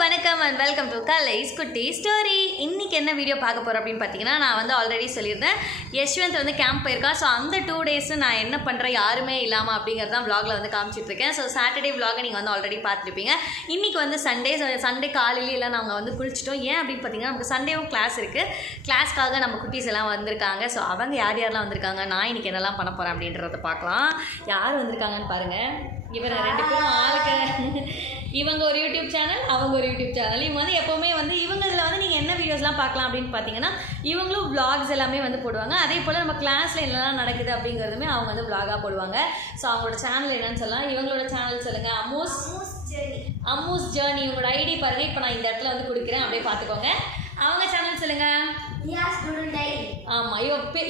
வணக்கம் and welcome to கலைஸ் குட்டி story. இன்றைக்கி என்ன வீடியோ பார்க்க போகிறோம் அப்படின்னு பார்த்தீங்கன்னா, நான் வந்து ஆல்ரெடி சொல்லியிருந்தேன் யஷ்வந்த் வந்து கேம்ப் போயிருக்கா. ஸோ அந்த 2 days நான் என்ன பண்ணுறேன் யாருமே இல்லாமல் அப்படிங்கிறது தான் vlogல வந்து காமிச்சிட்ருக்கேன். ஸோ சாட்டர்டே vlog நீங்கள் வந்து ஆல்ரெடி பார்த்துருப்பீங்க. இன்றைக்கி வந்து சண்டே காலையில எல்லாம் நாங்கள் வந்து குளிச்சிட்டோம். ஏன் அப்படின்னு பார்த்தீங்கன்னா, நமக்கு சண்டேவும் கிளாஸ் இருக்குது. கிளாஸ்க்காக நம்ம குட்டீஸ் எல்லாம் வந்திருக்காங்க. ஸோ அவங்க யாரெல்லாம் வந்திருக்காங்க, நான் இன்றைக்கி என்னெல்லாம் பண்ண போகிறேன் அப்படின்றத பார்க்கலாம். யார் வந்திருக்காங்கன்னு பாருங்கள். இவர் 2 பேரும் ஆளுக்கு இவங்க ஒரு யூடியூப் சேனல், அவங்க ஒரு யூடியூப் சேனல். இவங்க வந்து எப்போவுமே வந்து இவங்க இதில் வந்து நீங்கள் என்ன வீடியோஸ்லாம் பார்க்கலாம் அப்படின்னு பார்த்தீங்கன்னா, இவங்களும் vlogs எல்லாமே வந்து போடுவாங்க. அதே போல் நம்ம கிளாஸில் என்னெல்லாம் நடக்குது அப்படிங்கிறதுமே அவங்க வந்து vlog-ஆக போடுவாங்க. ஸோ அவங்களோட சேனல் என்னன்னு சொல்லலாம். இவங்களோட சேனல் சொல்லுங்கள், அம்மூஸ் ஜேர்னி. இவங்களோட ஐடி பாருங்கள். இப்போ நான் இந்த இடத்துல வந்து கொடுக்குறேன், அப்படியே பார்த்துக்கோங்க. அவங்க சேனல் சொல்லுங்கள், liyasdoodlediary. ஆமாம்,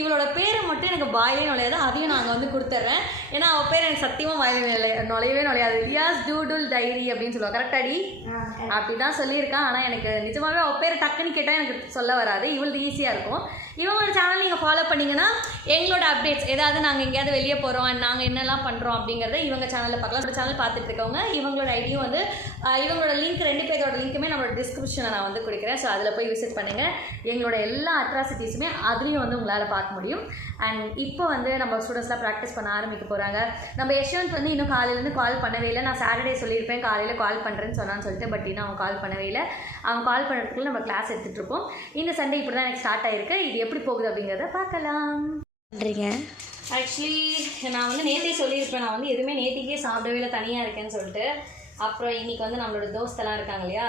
இவளோட பேரை மட்டும் எனக்கு வாயிலே நுழையாது, அதையும் நாங்கள் வந்து கொடுத்துட்றேன். ஏன்னா அவள் பேர் எனக்கு சத்தியமாக வாயிலே நுழையாது. liyasdoodlediary அப்படின்னு சொல்லுவாள். கரெக்டாடி? அப்படி தான் சொல்லியிருக்கான். ஆனால் எனக்கு நிஜமாகவே அவள் பேர் டக்குன்னு கேட்டால் எனக்கு சொல்ல வராது. இவளுக்கு ஈஸியாக இருக்கும். இவங்களோட சேனல் நீங்கள் ஃபாலோ பண்ணிங்கன்னா எங்களோட அப்டேட்ஸ் ஏதாவது நாங்கள் எங்கேயாவது வெளியே போகிறோம், நாங்கள் என்னெல்லாம் பண்ணுறோம் அப்படிங்கிறத இவங்க சேனலில் பார்க்கலாம். இந்த சேனல் பார்த்துட்டு இருக்கவங்க இவங்களோட ஐடியும் வந்து இவங்களோட லிங்க் 2 பேரோட லிங்க்குமே நம்மளோட டிஸ்கிரிப்ஷனில் நான் வந்து கொடுக்குறேன். ஸோ அதில் போய் விசிட் பண்ணுங்கள். எங்களோட எல்லா அட்ராசிட்டிஸுமே அதுலேயும் வந்து உங்களால் பார்க்க முடியும். அண்ட் இப்போ வந்து நம்ம ஸ்டூடெண்ட்ஸ்லாம் ப்ராக்டிஸ் பண்ண ஆரம்பிக்க போகிறாங்க. நம்ம யஷ்வந்த் வந்து இன்னும் காலையிலேருந்து கால் பண்ணவே இல்லை. நான் சாட்டர்டே சொல்லியிருப்பேன் காலையில் கால் பண்ணுறேன்னு சொன்னான்னு சொல்லிட்டு, பட் இன்னும் அவன் கால் பண்ணவே இல்லை. அவன் கால் பண்ணுறதுக்குள்ள நம்ம கிளாஸ் எடுத்துகிட்டு இருப்போம். இந்த சண்டே இப்படி தான் எனக்கு ஸ்டார்ட் ஆகிருக்கு. இது எப்படி போகுது அப்படிங்கிறத பார்க்கலாம். நன்றிங்க. ஆக்சுவலி நான் வந்து நேற்றே சொல்லியிருப்பேன், நான் வந்து எதுவுமே நேற்றுக்கே சாப்பிடவே இல்லை, தனியாக இருக்கேன்னு சொல்லிட்டு. அப்புறம் இன்றைக்கி வந்து நம்மளோட தோஸ்தெல்லாம் இருக்காங்க இல்லையா,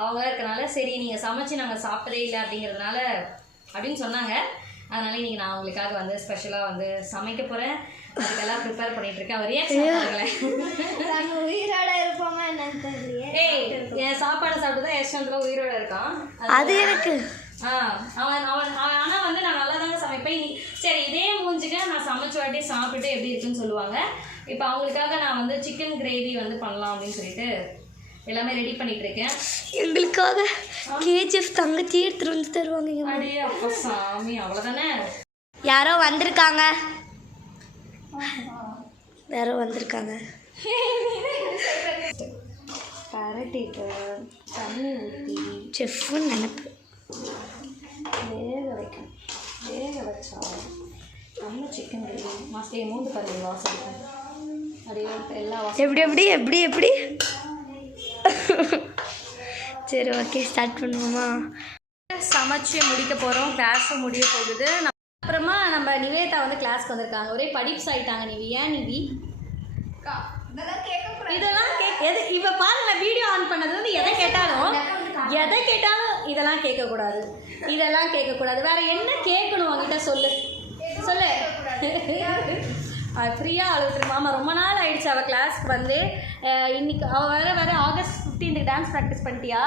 அவங்களாம் இருக்கனால சரி நீங்கள் சமைச்சு நாங்கள் சாப்பிட்டதே இல்லை அப்படிங்கிறதுனால அப்படின்னு சொன்னாங்க. அதனால இன்றைக்கி நான் அவங்களுக்காக வந்து ஸ்பெஷலாக வந்து சமைக்க போகிறேன். அதுக்கெல்லாம் ப்ரிப்பேர் பண்ணிகிட்ருக்கேன். அவர் உயிரோட இருப்போமா என்னன்னு தெரியல. என் சாப்பாடு சாப்பிட்டு தான் யஷ்வந்த்ல உயிரோட இருக்கான். அது எனக்கு அவன் ஆனால் வந்து நான் நல்லா தாங்க சமைப்பேன். சரி இதே மூஞ்சிக்க நான் சமைச்ச வாட்டி சாப்பிட்டுட்டு எப்படி இருக்குன்னு சொல்லுவாங்க. இப்போ அவங்களுக்காக நான் வந்து சிக்கன் கிரேவி வந்து பண்ணலாம் அப்படின்னு சொல்லிட்டு எல்லாமே ரெடி பண்ணிட்டு இருக்கேன். எங்களுக்காக கேஜிஎஃப் தங்கச்சி எடுத்துட்டு வந்து தருவாங்க. அடே அப்பா சாமி, அவ்வளோதானே. யாரோ வந்திருக்காங்க. பரட்டிட்டு தண்ணி ஊற்றி செஃப்னு நினைப்பு வேக வச்சா நம்ம சிக்கன் கிரேவி மாஸ்டே மூந்து பாருங்க வாசம். அப்படியே எல்லா வாசம் எப்படி சரி ஓகே ஸ்டார்ட் பண்ணுவோமா? சமைச்சு முடிக்க போகிறோம். கிளாஸும் முடிய போகுது. அப்புறமா நம்ம நிவேதா வந்து கிளாஸ்க்கு வந்திருக்காங்க. ஒரே படிப்ஸ் ஆகிட்டாங்க. நிவி ஏன் நிவி இதெல்லாம் எது இப்போ பாருங்க, வீடியோ ஆன் பண்ணது வந்து எதை கேட்டாலும் இதெல்லாம் கேட்கக்கூடாது, வேற என்ன கேட்கணும் அவங்ககிட்ட சொல்லு ஃப்ரீயாக அழுது. மாமா ரொம்ப நாள் ஆயிடுச்சு அவள் கிளாஸ்க்கு வந்து. இன்னைக்கு அவள் வேறு ஆகஸ்ட் 15 டான்ஸ் ப்ராக்டிஸ் பண்ணிட்டியா?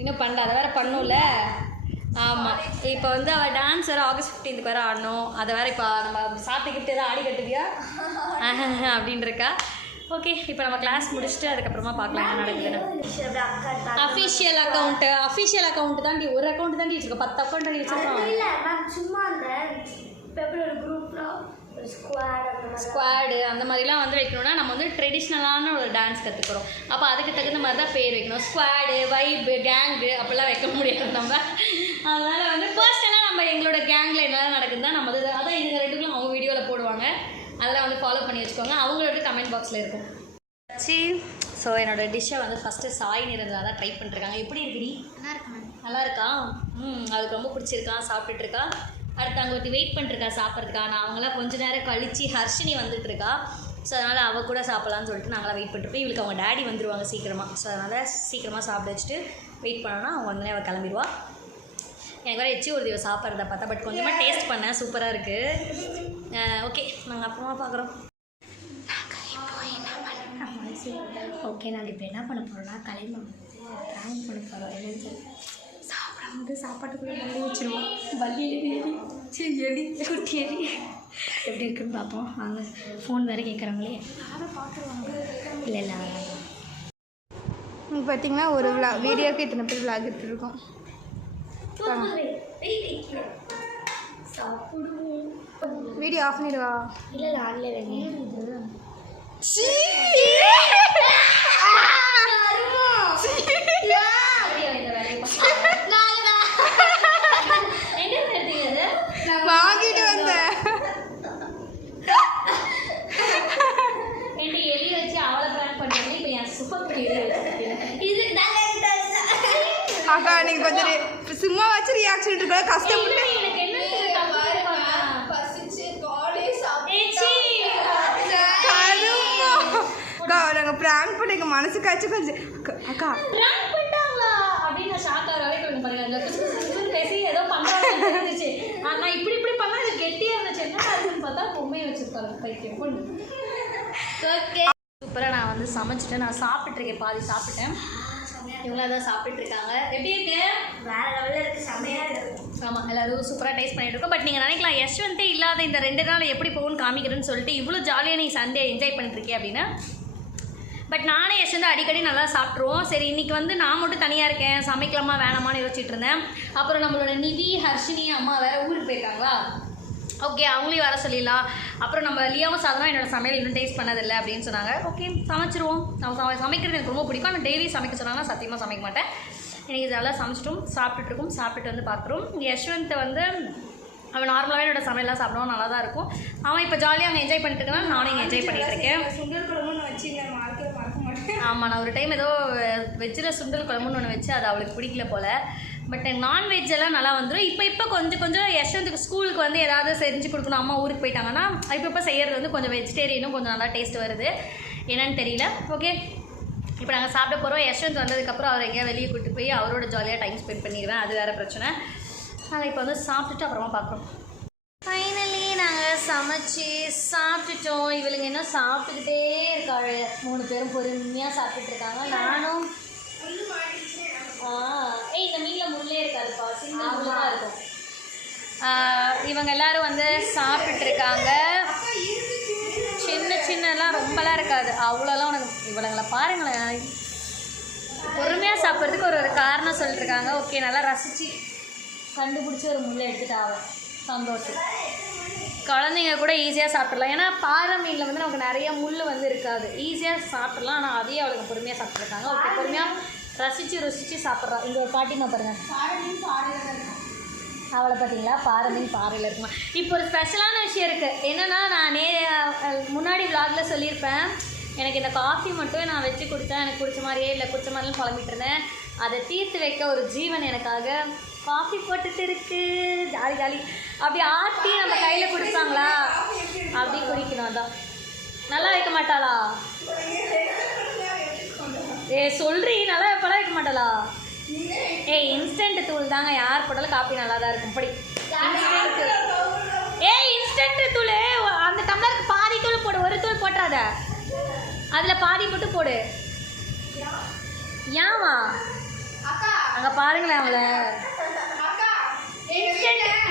இன்னும் பண்ணல, அதை வேறு பண்ணும்ல. ஆமாம், இப்போ வந்து அவள் டான்ஸ் வேறு ஆகஸ்ட் 15 வேறு ஆடணும். அதை வேறு இப்போ நம்ம சாப்பிட்டுக்கிட்டு எதாவது ஆடி கட்டுவியா அப்படின்னு இருக்கா. ஓகே, இப்போ நம்ம கிளாஸ் முடிச்சுட்டு அதுக்கப்புறமா பார்க்கலாம் என்ன நடக்குதுன்னு. அஃபிஷியல் அக்கௌண்ட் தாண்டி ஒரு அக்கௌண்ட் தாண்டி வச்சுருக்கோம். 10 அக்கௌண்ட் வச்சுருக்கோம். சும்மா ஸ்குவாடு அந்த மாதிரிலாம் வந்து வைக்கணும்னா நம்ம வந்து ட்ரெடிஷ்னலான ஒரு டான்ஸ் கற்றுக்குறோம். அப்போ அதுக்கு தகுந்த மாதிரி தான் பேர் வைக்கணும். ஸ்குவாடு, வைப்பு, கேங்கு அப்படிலாம் வைக்க முடியாது நம்ம. அதனால் வந்து பர்சனலாக நம்ம எங்களோட கேங்கில் என்னெல்லாம் நடக்குதுன்னா நம்ம அதான் இதுங்க 2க்கும் அவங்க வீடியோவில் போடுவாங்க. அதெல்லாம் வந்து ஃபாலோ பண்ணி வச்சுக்கோங்க. அவங்களோட கமெண்ட் பாக்ஸில் இருக்கும். ஸோ என்னோடய டிஷ்ஷை வந்து ஃபஸ்ட்டு சாய் நிறந்தில் தான் ட்ரை பண்ணிருக்காங்க. எப்படி இருக்குடி? நல்லா இருக்கா? அதுக்கு ரொம்ப பிடிச்சிருக்கான், சாப்பிட்டுட்ருக்கா. அடுத்து அங்கே ஒருத்தி வெயிட் பண்ணிருக்கா சாப்பிட்றதுக்கா. நான் அவங்களாம் கொஞ்ச நேரம் கழித்து ஹர்ஷினி வந்துட்டுருக்கா. ஸோ அதனால் அவள் கூட சாப்பிட்லான்னு சொல்லிட்டு நாங்களாம் வெயிட் பண்ணிருப்போம். இவளுக்கு அவங்க டேடி வந்துடுவாங்க சீக்கிரமாக. ஸோ அதனால் சீக்கிரமாக சாப்பிட வச்சுட்டு வெயிட் பண்ணோன்னா அவங்க வந்தோடனே அவள் கிளம்பிடுவா. எனக்கு வேறு எச்சி ஒரு தீவை சாப்பிட்றத பார்த்தா, பட் கொஞ்சமாக டேஸ்ட் பண்ணேன், சூப்பராக இருக்குது. ஓகே, நாங்கள் அப்புறமா பார்க்குறோம். ஓகே, நாங்கள் இப்போ என்ன பண்ண போகிறோம்னா கலைமா வந்து ட்ராவல் பண்ண போகிறோம். என்னன்னு சொல்லி சாப்பாட்டுக்குள்ளே வள்ளி வச்சுருவோம். வள்ளி எடி குட்டி எடி எப்படி இருக்குன்னு பார்ப்போம். வாங்க, ஃபோன் வேறு கேட்குறாங்களே, யாரும் பார்த்துருவாங்க. இல்லை பார்த்தீங்கன்னா ஒரு வீடியோக்கு இத்தனை பேர் விளாக் எடுத்துருக்கோம். வீடியோ ஆஃப் பண்ணிடுவா? இல்லை ஆடலே வேணும். Yeah. அக்கா நீங்க கொஞ்சம் சும்மா வச்சு ரியாக்ஷன் இருக்க கஷ்டப்பட்டு எனக்கு என்ன அக்கா நாங்க பிராங்க் பண்ண எங்க மனசுக்காச்சும் கொஞ்சம் அக்கா பிராங்க் பண்ணிட்டாங்களா அப்படின்னு நான் ஷாக் ஆகிற வரைக்கும் பாருங்க அந்த குசு பேசி ஏதோ பண்ணுறாங்க இருந்துச்சு நான் இப்படி பண்ணா இது கெட்டியா இருந்துச்சு என்ன ஆகுதுன்னு பார்த்தா பொம்மையை வச்சிருக்காங்க பைத்தியம் பொண்ணு. ஓகே சூப்பராக நான் வந்து சமைச்சிட்டேன். நான் சாப்பிட்ருக்கேன், பாதி சாப்பிட்டேன். இவங்களாம் தான் சாப்பிட்டு இருக்காங்க. எப்படி இருக்கு? வேற லெவலில் இருக்குது, செம்மையாக இருக்குது. ஆமாம், எல்லாரும் சூப்பராக டேஸ்ட் பண்ணிட்டு இருக்கோம். பட் நீங்கள் நினைக்கலாம் யஷ்வந்தே இல்லாத இந்த 2 நாள் எப்படி போகும்னு காமிக்கிறேன்னு சொல்லிட்டு இவ்வளோ ஜாலியாக நீங்கள் சண்டே என்ஜாய் பண்ணிட்டு இருக்கேன் அப்படின்னா. பட் நானே யஷ்வந்த் அடிக்கடி நல்லா சாப்பிட்ருவோம். சரி இன்றைக்கி வந்து நான் மட்டும் தனியாக இருக்கேன், சமைக்கலாமா வேணாமான்னு யோசிச்சுட்டு இருந்தேன். அப்புறம் நம்மளோட நிவி ஹர்ஷினி அம்மா வேறு ஊருக்கு போயிருக்காங்களா, ஓகே அவங்களையும் வர சொல்லிடலாம். அப்புறம் நம்ம லியாவும் சாதனம் என்னோடய சமையல் இன்னும் டேஸ்ட் பண்ணதில்லை அப்படின்னு சொன்னாங்க. ஓகே சமைச்சிருவோம். நம்ம சமைக்கிறது எனக்கு ரொம்ப பிடிக்கும். ஆனால் டெய்லி சமைக்க சொன்னாங்கன்னா சத்தியமாக சமைக்க மாட்டேன். இன்றைக்கி இதெல்லாம் சமைச்சிட்டோம், சாப்பிட்டுருக்கோம். சாப்பிட்டுட்டு வந்து பார்க்குறோம். யஷ்வந்த் வந்து அவன் நார்மலாகவே என்னோட சமையல்லாம் சாப்பிடுவான், நல்லா தான் இருக்கும். அவன் இப்போ ஜாலியாக அவன் என்ஜாய் பண்ணிட்டு இருக்கான், நானும் இங்கே என்ஜாய் பண்ணிட்டு இருக்கேன். சுண்டல் குழம்புன்னு வச்சு மறக்க மாட்டேன். ஆமாம், நான் ஒரு டைம் ஏதோ வெஜ்ஜில் சுண்டல் குழம்புன்னு ஒன்று வச்சு அது அவளுக்கு பிடிக்கல போல். பட் நான்வெஜ் எல்லாம் நல்லா வந்துடும். இப்போ கொஞ்சம் யஷ்வந்துக்கு ஸ்கூலுக்கு வந்து ஏதாவது செஞ்சு கொடுக்கணும். அம்மா ஊருக்கு போயிட்டாங்கன்னா இப்போ செய்கிறது வந்து கொஞ்சம் வெஜிடேரியனும் கொஞ்சம் நல்லா டேஸ்ட் வருது, என்னன்னு தெரியல. ஓகே இப்போ நாங்கள் சாப்பிட போகிறோம். யஷ்வந்த் வந்ததுக்கப்புறம் அவர் எங்கேயா வெளியே கூப்பிட்டு போய் அவரோட ஜாலியாக டைம் ஸ்பெண்ட் பண்ணிடுவேன், அது வேறு பிரச்சனை. நாங்கள் இப்போ வந்து சாப்பிட்டுட்டு அப்புறமா பார்க்குறோம். ஃபைனலி நாங்கள் சமைச்சு சாப்பிட்டுட்டோம். இவளுங்க என்ன சாப்பிட்டுக்கிட்டே இருக்காள். 3 பேரும் பொறுமையாக சாப்பிட்டுட்டு இருக்காங்க. நானும் இந்த மீனில் முள்ளே இருக்காதுப்பா, சிங்கிள் முள்ளு தான் இருக்கும். இவங்க எல்லோரும் வந்து சாப்பிட்டுருக்காங்க. சின்னலாம் ரொம்பலாம் இருக்காது, அவ்வளோலாம் உனக்கு. இவளங்களை பாருங்களேன், பொறுமையாக சாப்பிட்றதுக்கு ஒரு காரணம் சொல்லிட்டுருக்காங்க. ஓகே நல்லா ரசித்து கண்டுபிடிச்சி ஒரு முள்ளை எடுத்துட்டாங்க, சந்தோஷம். குழந்தைங்க கூட ஈஸியாக சாப்பிட்றலாம். ஏன்னா பாறை மீனில் வந்து நமக்கு நிறைய முள் வந்து இருக்காது, ஈஸியாக சாப்பிட்றலாம். ஆனால் அதையே அவளுக்கு பொறுமையாக சாப்பிட்ருக்காங்க. ஓகே பொறுமையாக ருசித்து சாப்பிட்றா. இங்கே ஒரு பாட்டிமா பாருங்கள், அவளை பார்த்தீங்களா, பாறை மீன் பாறையில் இருக்குமா. இப்போ ஒரு ஸ்பெஷலான விஷயம் இருக்குது. என்னென்னா நான் முன்னாடி விளாகில் சொல்லியிருப்பேன், எனக்கு இந்த காஃபி மட்டும் நான் வச்சு கொடுத்தேன், எனக்கு பிடிச்ச மாதிரியே இல்லை பிடிச்ச மாதிரிலாம் புலம்பிட்டு இருந்தேன். அதை தீர்த்து வைக்க ஒரு ஜீவன் எனக்காக காஃபி போட்டுட்டு இருக்கு. ஜாலி அப்படி ஆற்றி நம்ம கையில் கொடுப்பாங்களா, அப்படி குடிக்கணும். அதான் நல்லா வைக்க மாட்டாளா? சொல்றி நல்லா எப்பெல்லாம் வைக்க மாட்டாளா? இன்ஸ்டன்ட் தூள் தாங்க, யார் போட்டாலும் காஃபி நல்லா தான் இருக்கும். படி இன்ஸ்டன்ட் தூள், அந்த டம்ளருக்கு பாதி தூள் போடு, ஒரு தூள் போட்டுறாத, அதில் பாதி மட்டும் போடு. ஏன்வா அங்கே பாருங்களேன், அவளை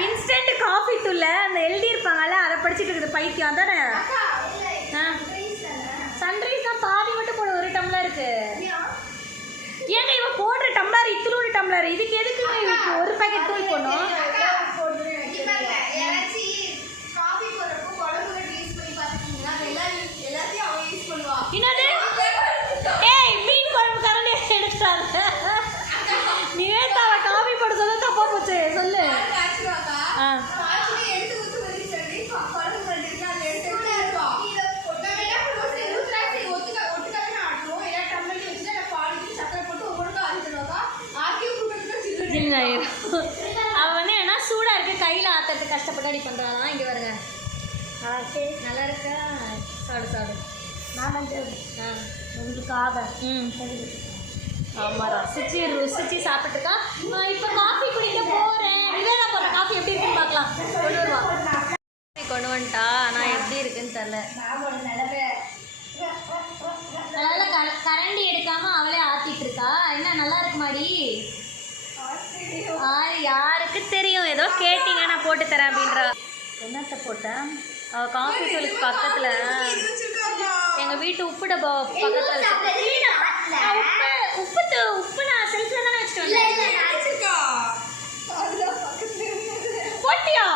இன்ஸ்டன்ட் காஃபி தூள் அந்த எழுதி இருப்பாங்கல்ல, அதை படிச்சுட்டு இருக்குது பைத்தியம் தானே. சன்ரைஸ் தான், பாதி மட்டும் போடு, ஒரு டம்ளருக்கு. ஏங்க இவன் போடுற டம்ளர் இத்தனோட டம்ளர், இதுக்கு எதுக்கு ஒரு பேக்கெட் தூள் போடணும்? என்னது? மீன் குழம்பு கரண்டி எடுத்துட்டாங்க. நிவேதாவை காஃபி போட சொல்ல தப்பா போச்சு, சொல்லு. அவ வந்து ஏன்னா சூடா இருக்கு, கையில ஆத்துறதுக்கு கஷ்டப்பட்டு அடி பண்றாளாம். இங்க வருங்க, நல்லா இருக்கா? சாடு நான் உங்களுக்காக. ஆமாம் ருசிச்சு சாப்பிட்டுருக்கா. இப்போ காஃபி குடிக்க போகிறேன். நிவேதா போடுற காஃபி எப்படி இருக்குன்னு பார்க்கலாம். கொண்டு வருவா, கொண்டு வந்துட்டா. ஆனால் எப்படி இருக்குன்னு தெரில. அதனால கரண்டி எடுக்காம அவளே ஆற்றிட்டு இருக்கா. என்ன நல்லா இருக்கு மாடி? யாருக்கு தெரியும், ஏதோ கேட்டீங்க நான் போட்டு தரேன் அப்படின்றா. என்னத்தை போட்டேன்? அவள் காஃபி தூளுக்கு பக்கத்தில் எங்கள் வீட்டு உப்பு டப்பா பக்கத்தில் உப்பு நான் செல்ஃபில் தானே வச்சுட்டு வந்தேன். போட்டியா?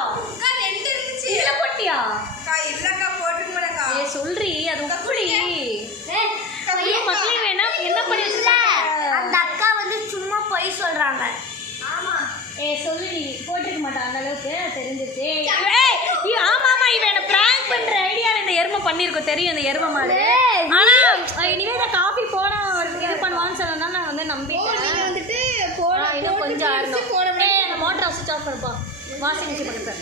இதில் போட்டியா? சொல்றி, அது உப்புடி. மக்களே வேணா என்ன பண்ணி வச்சிருக்காங்க? அந்த அக்கா வந்து சும்மா பொய் சொல்கிறாங்க. சொல்லு, நீ போட்டிருக்க மாட்டா அந்த அளவுக்கு தெரிஞ்சிச்சு. ஆமாமா, இவன் என்ன பிராங்க் பண்ற ஐடியா இந்த எருமை பண்ணிருக்கோம், தெரியும் இந்த எருமை மாடு. ஆனா இனிமே இந்த காஃபி போட இது பண்ணுவான்னு சொன்னா நான் வந்து நம்பிட்டேன். வந்துட்டு கொஞ்சம் ஆடணும் மோட்டரை சுவிட்ச் ஆஃப் பண்ணப்பா வாஷிங் மிஷின் பண்ணுறேன்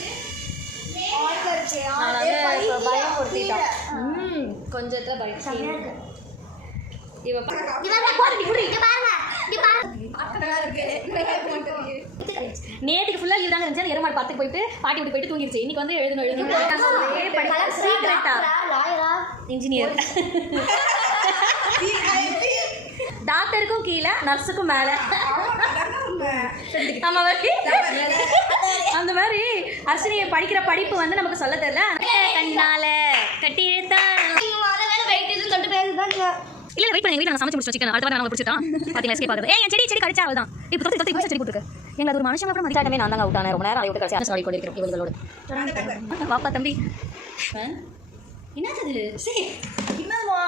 நான் வந்து இப்போ பயம் பொருத்திட்டேன் கொஞ்சத்துல பயம் நேற்றுக்கு ஃபுல்லாக லீவ் தாங்க இருந்துச்சு எருமாடு பார்த்துட்டு போயிட்டு பாட்டி விட்டு போயிட்டு தூங்கிடுச்சு இன்னைக்கு வந்து எழுதணும் இன்ஜினியர் டாக்டருக்கும் கீழே நர்ஸுக்கும் மேலே நம்ம அந்த மாதிரி அர்ச்சனை படிக்கிற படிப்பு வந்து நமக்கு சொல்ல தெரியல கண்ணால கட்டி இழுத்தா இல்ல வெயிட் பண்ணி வீட்டில் நான் சமைச்சு முடிச்சு சிக்கன் அடுத்த வாரம் நாங்கள் பிடிச்சிட்டோம் பார்த்தீங்களா எஸ்கே பார்க்குறது ஏன் செடி செடி கடிச்சா அவள் தான் இப்போ தொத்தி தொத்தி பிடிச்சி செடி போட்டுருக்கு எங்களை அது ஒரு மனுஷன் அப்புறம் மதிக்காட்டமே நான் தாங்க விட்டானே ரொம்ப நேரம் அதை விட்டு கடைசி சாடி கொண்டிருக்கிறேன் இவங்களோட வாப்பா தம்பி என்னது சரி என்னதுமா